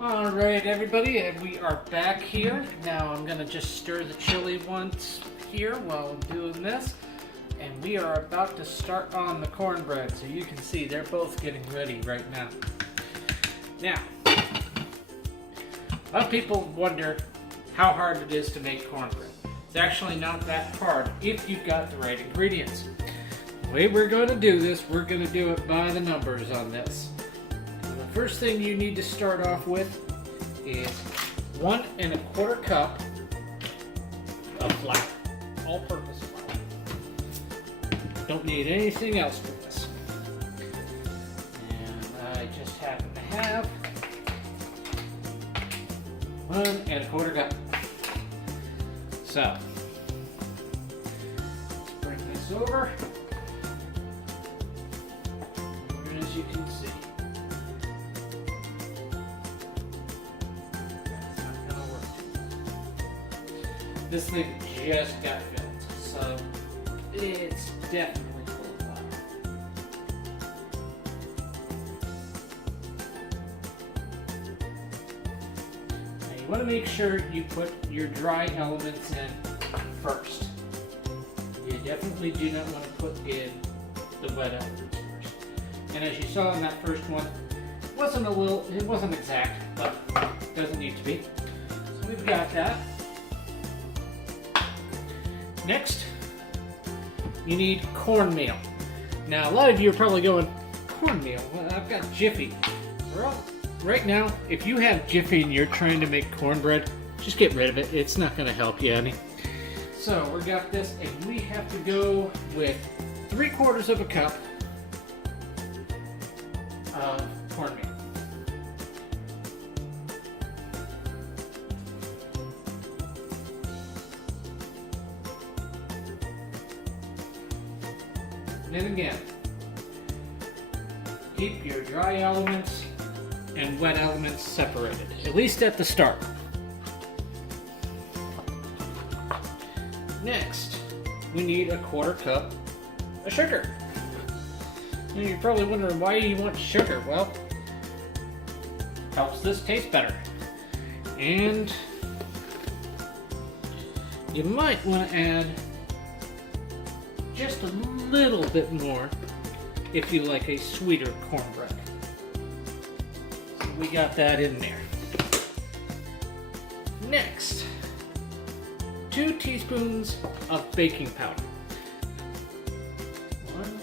Alright everybody, and we are back here. Now I'm going to just stir the chili once here while I'm doing this. And we are about to start on the cornbread. So you can see they're both getting ready right now. Now, a lot of people wonder how hard it is to make cornbread. It's actually not that hard if you've got the right ingredients. The way we're going to do this, we're going to do it by the numbers on this. The first thing you need to start off with is 1 1/4 cup of flour, all-purpose flour. Don't need anything else for this. And I just happen to have 1 1/4 cup. So, let's bring this over. And as you can see, this thing just got filled, so it's definitely full of flour. Now you want to make sure you put your dry elements in first. You definitely do not want to put in the wet elements first. And as you saw in that first one, it wasn't exact, but it doesn't need to be. So we've got that. Next, you need cornmeal. Now, a lot of you are probably going, cornmeal? Well, I've got Jiffy. Well, right now, if you have Jiffy and you're trying to make cornbread, just get rid of it. It's not going to help you any. So, we got this, and we have to go with 3/4 cup of cornmeal. And again, keep your dry elements and wet elements separated, at least at the start. Next, we need 1/4 cup of sugar. And you're probably wondering why you want sugar. Well, helps this taste better. And you might want to add just a little bit more if you like a sweeter cornbread. So we got that in there. Next, 2 teaspoons of baking powder. 1,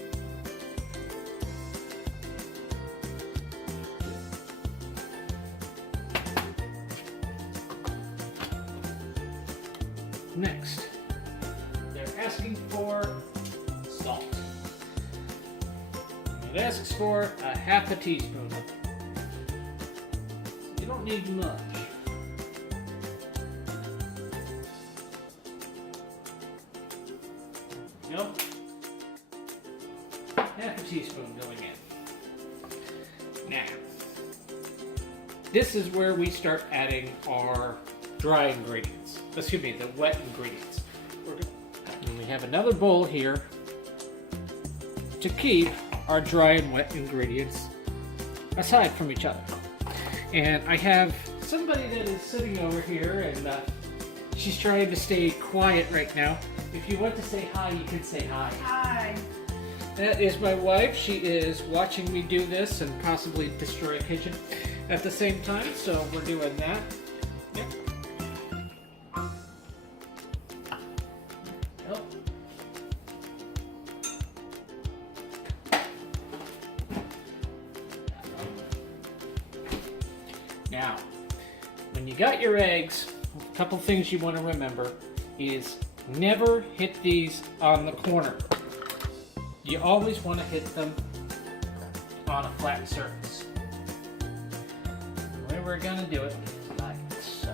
2. Next, they're asking for salt. It asks for 1/2 teaspoon. You don't need much. There you go. 1/2 teaspoon going in. Now, this is where we start adding our dry ingredients. Excuse me, the wet ingredients. And we have another bowl here to keep our dry and wet ingredients aside from each other. And I have somebody that is sitting over here, and she's trying to stay quiet right now. If you want to say hi, you can say hi. Hi. That is my wife. She is watching me do this and possibly destroy a kitchen at the same time, so we're doing that. Yep. Yep. Now, when you got your eggs, a couple things you want to remember is never hit these on the corner. You always want to hit them on a flat surface. The way we're going to do it is like so.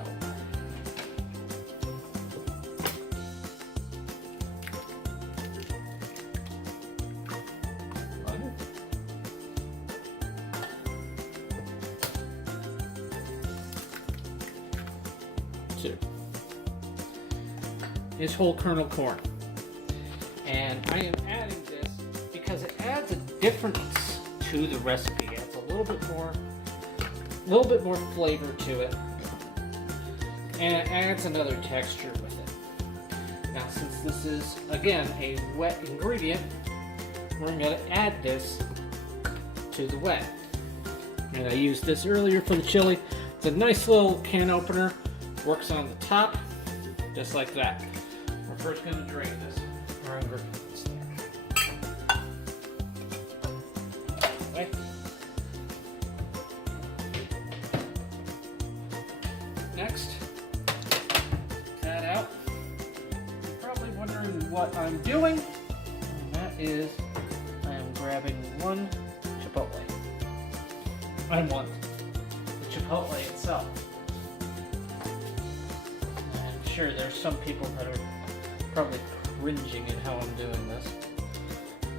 One, 2. Is whole kernel corn. And I am adding this because it adds a difference to the recipe. It adds a little bit more a little bit more flavor to it, and it adds another texture with it. Now, since this is, again, a wet ingredient, we're going to add this to the wet. And I used this earlier for the chili. It's a nice little can opener. Works on the top, just like that. We're first going to drain this. Okay. Next, that out. You're probably wondering what I'm doing, and that is I am grabbing one Chipotle. I want the Chipotle itself. I'm sure there's some people that are probably cringing at how I'm doing this,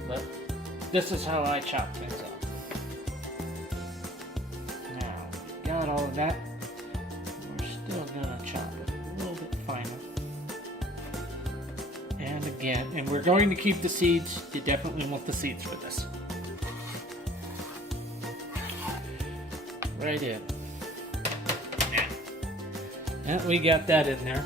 but this is how I chop things up. Now, got all of that. We're still gonna chop it a little bit finer. And again, and we're going to keep the seeds. You definitely want the seeds for this. Right in. And we got that in there.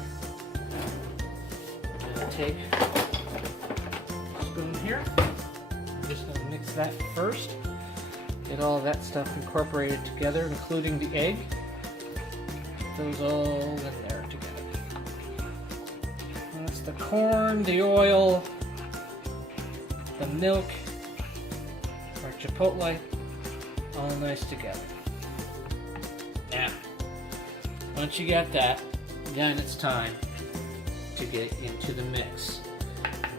I'm gonna take a spoon here. I'm just gonna mix that first. Get all that stuff incorporated together, including the egg. Those all in there together. That's the corn, the oil, the milk, our chipotle, all nice together. Now, once you got that, then it's time to get into the mix.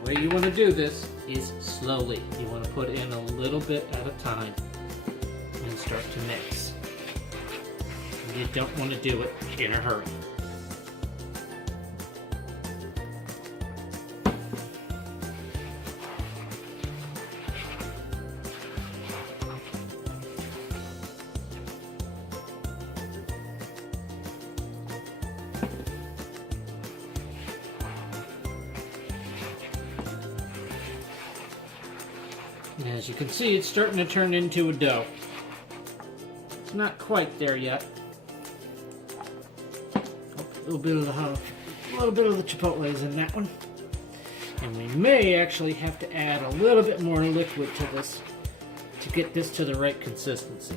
The way you want to do this is slowly. You want to put in a little bit at a time and start to mix. You don't want to do it in a hurry. And as you can see, it's starting to turn into a dough. It's not quite there yet. A little bit of the chipotle is in that one. And we may actually have to add a little bit more liquid to this to get this to the right consistency.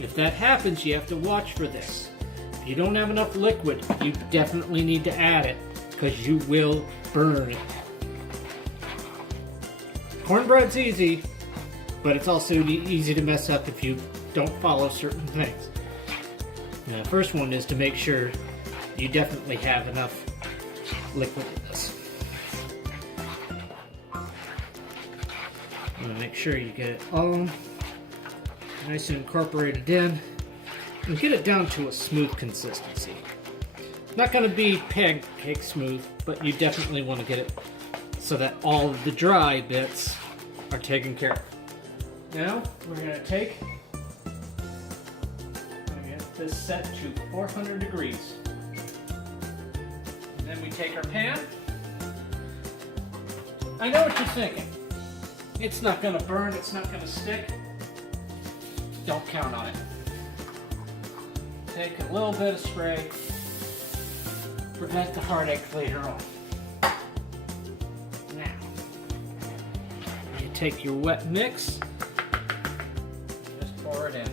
If that happens, you have to watch for this. If you don't have enough liquid, you definitely need to add it because you will burn it. Cornbread's easy, but it's also easy to mess up if you don't follow certain things. Now, the first one is to make sure you definitely have enough liquid in this. You want to make sure you get it all nice and incorporated in and get it down to a smooth consistency. Not going to be pancake smooth, but you definitely want to get it so that all of the dry bits are taken care of. Now, we're going to get this set to 400 degrees. And then we take our pan. I know what you're thinking. It's not going to burn, it's not going to stick. Don't count on it. Take a little bit of spray. Prevent the heartache later on. Take your wet mix, just pour it in.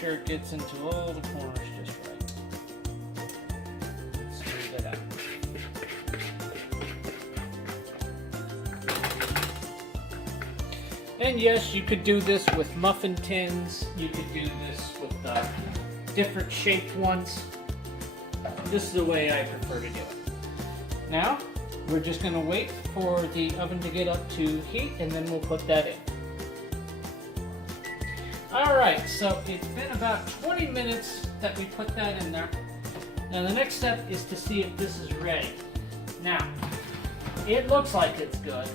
Sure it gets into all the corners just right. Smooth it out. And yes, you could do this with muffin tins. You could do this with different shaped ones. This is the way I prefer to do it. Now, we're just going to wait for the oven to get up to heat, and then we'll put that in. Alright, so it's been about 20 minutes that we put that in there. Now the next step is to see if this is ready. Now, it looks like it's good,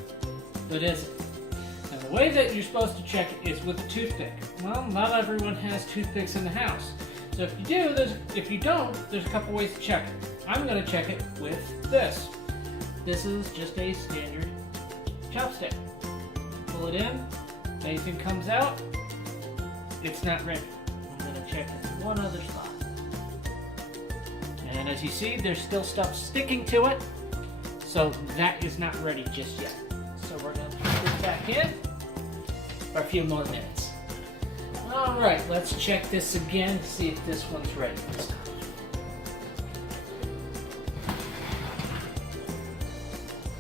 but isn't. Now the way that you're supposed to check it is with a toothpick. Well, not everyone has toothpicks in the house. So if you do, if you don't, there's a couple ways to check it. I'm going to check it with this. This is just a standard chopstick. Pull it in, anything comes out, it's not ready. I'm going to check one other spot. And as you see, there's still stuff sticking to it, so that is not ready just yet. So we're going to put this back in for a few more minutes. Alright, let's check this again to see if this one's ready this time.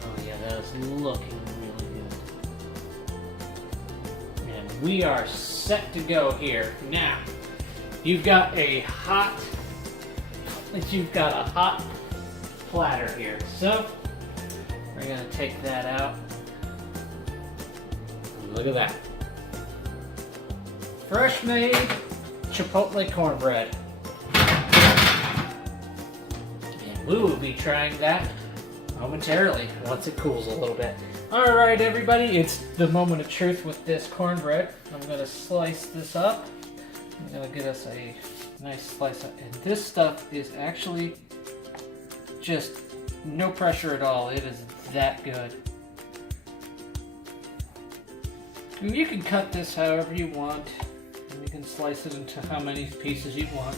Oh yeah, that is looking really good. And we are set to go here. Now, you've got a hot platter here. So, we're going to take that out. Look at that. Fresh made Chipotle cornbread. And we will be trying that momentarily once it cools a little bit. Alright everybody, it's the moment of truth with this cornbread. I'm going to slice this up. I'm going to get us a nice slice up. And this stuff is actually just no pressure at all. It is that good. And you can cut this however you want. And you can slice it into how many pieces you want.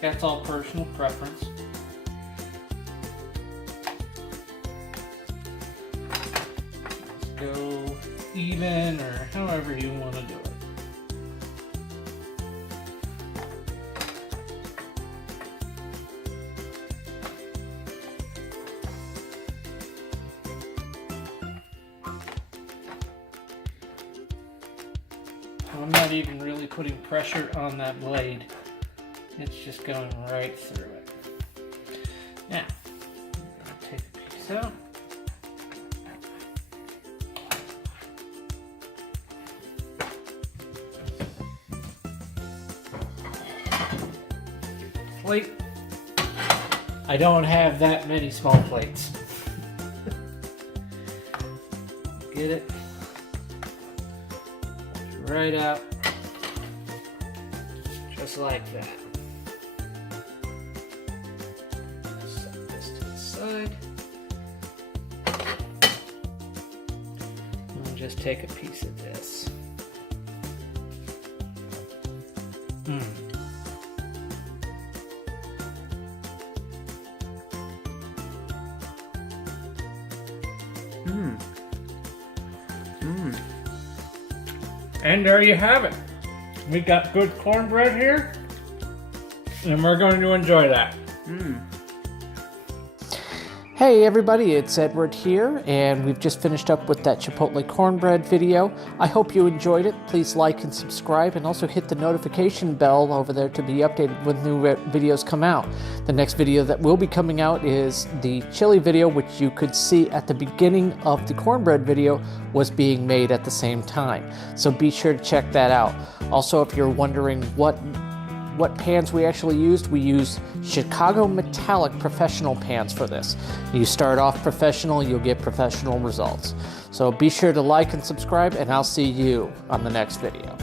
That's all personal preference. Let's go even or however you want to do it. I'm not even really putting pressure on that blade. It's just going right through it. Now, I'm going to take a piece out. Plate. I don't have that many small plates. Get it? Right out, just like that. Set this to the side. And just take a piece of this. And there you have it. We got good cornbread here, and we're going to enjoy that. Hey everybody, it's Edward here, and we've just finished up with that Chipotle cornbread video. I hope you enjoyed it. Please like and subscribe, and also hit the notification bell over there to be updated when new videos come out. The next video that will be coming out is the chili video, which you could see at the beginning of the cornbread video was being made at the same time. So be sure to check that out. Also, if you're wondering what pans we actually used, we used Chicago metallic professional pans for this. You start off professional, you'll get professional results. So be sure to like and subscribe, and I'll see you on the next video.